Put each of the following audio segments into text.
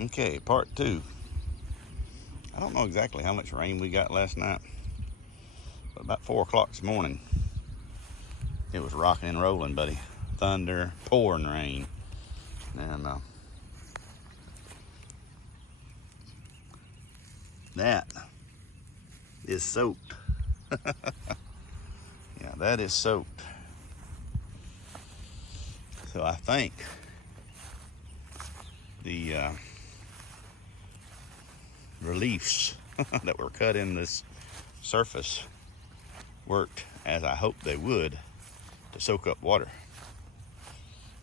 Okay, part two. I don't know exactly how much rain we got last night, but about 4 o'clock this morning, it was rocking and rolling, buddy. Thunder, pouring rain, and that is soaked. Yeah, that is soaked. So I think the reliefs that were cut in this surface worked as I hoped they would to soak up water.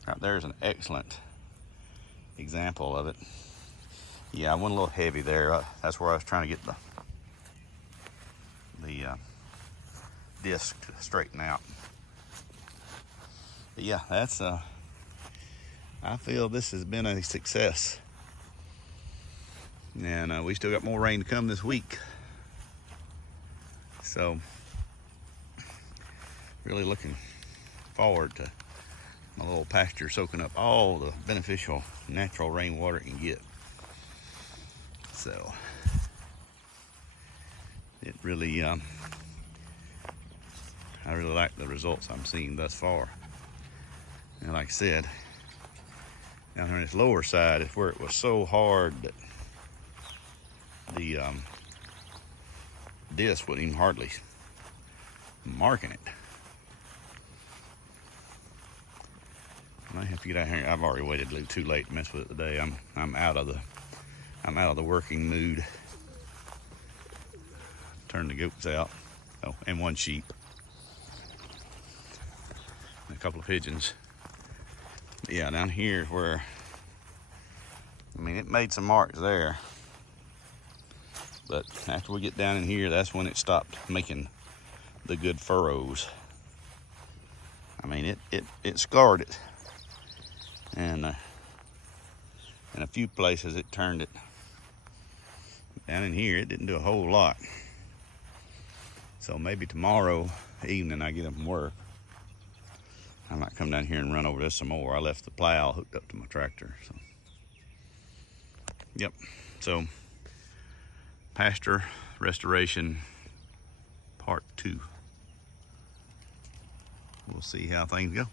Right there's an excellent example of it. Yeah, I went a little heavy there. That's where I was trying to get the disc to straighten out. But yeah, that's I feel this has been a success, and we still got more rain to come this week. So really looking forward to my little pasture soaking up all the beneficial natural rainwater it can get. So it really I really like the results I'm seeing thus far. And like I said, down here on this lower side is where it was so hard that the disc wasn't even hardly marking it. I might have to get out here. I've already waited a little too late to mess with it today. I'm out of the working mood. Turn the goats out. Oh, and one sheep. And a couple of pigeons. But yeah, down here is where, I mean, it made some marks there. But after we get down in here, that's when it stopped making the good furrows. I mean, it scarred it. And in a few places it turned it. Down in here, it didn't do a whole lot. So maybe tomorrow evening I get up from work, I might come down here and run over this some more. I left the plow hooked up to my tractor. So, yep. So, pasture restoration part 2. We'll see how things go.